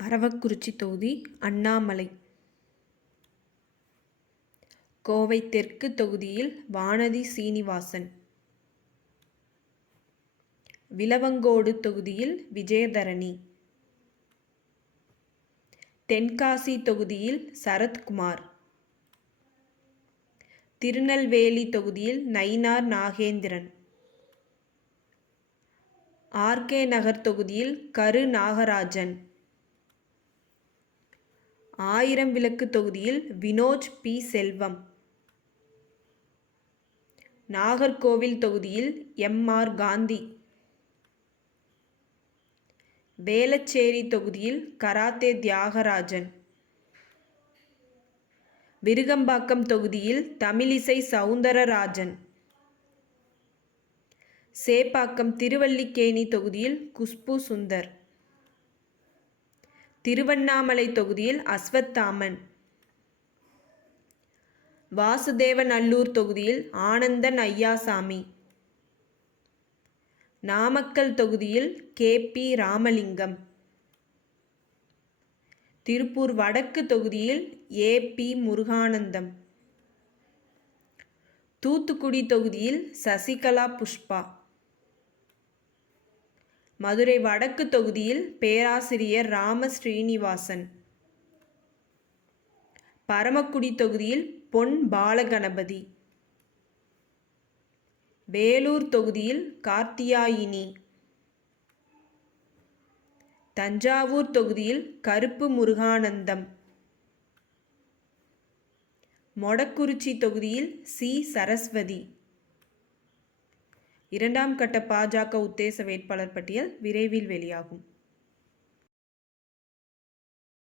அரவக்குறிச்சி தொகுதி அண்ணாமலை. கோவை தெற்கு தொகுதியில் வானதி சீனிவாசன். விலவங்கோடு தொகுதியில் விஜயதரணி. தென்காசி தொகுதியில் சரத்குமார். திருநெல்வேலி தொகுதியில் நயினார் நாகேந்திரன். ஆர்கே நகர் தொகுதியில் கரு நாகராஜன். ஆயிரம் விளக்கு தொகுதியில் வினோஜ் பி. செல்வம். நாகர்கோவில் தொகுதியில் எம். ஆர். காந்தி. வேலச்சேரி தொகுதியில் கராத்தே தியாகராஜன். விருகம்பாக்கம் தொகுதியில் தமிழிசை சவுந்தரராஜன். சேப்பாக்கம் திருவல்லிக்கேணி தொகுதியில் குஷ்பு சுந்தர். திருவண்ணாமலை தொகுதியில் அஸ்வத்தாமன். வாசுதேவநல்லூர் தொகுதியில் ஆனந்தன் ஐயாசாமி. நாமக்கல் தொகுதியில் கே. பி. ராமலிங்கம். திருப்பூர் வடக்கு தொகுதியில் ஏ. பி. முருகானந்தம். தூத்துக்குடி தொகுதியில் சசிகலா புஷ்பா. மதுரை வடக்கு தொகுதியில் பேராசிரியர் ராம ஸ்ரீனிவாசன் பரமக்குடி தொகுதியில் பொன் பாலகணபதி. வேலூர் தொகுதியில் கார்த்தியாயினி. தஞ்சாவூர் தொகுதியில் கருப்பு முருகானந்தம். மொடக்குறிச்சி தொகுதியில் சி. சரஸ்வதி. இரண்டாம் கட்ட பாஜக உத்தேச வேட்பாளர் பட்டியல் விரைவில் வெளியாகும்.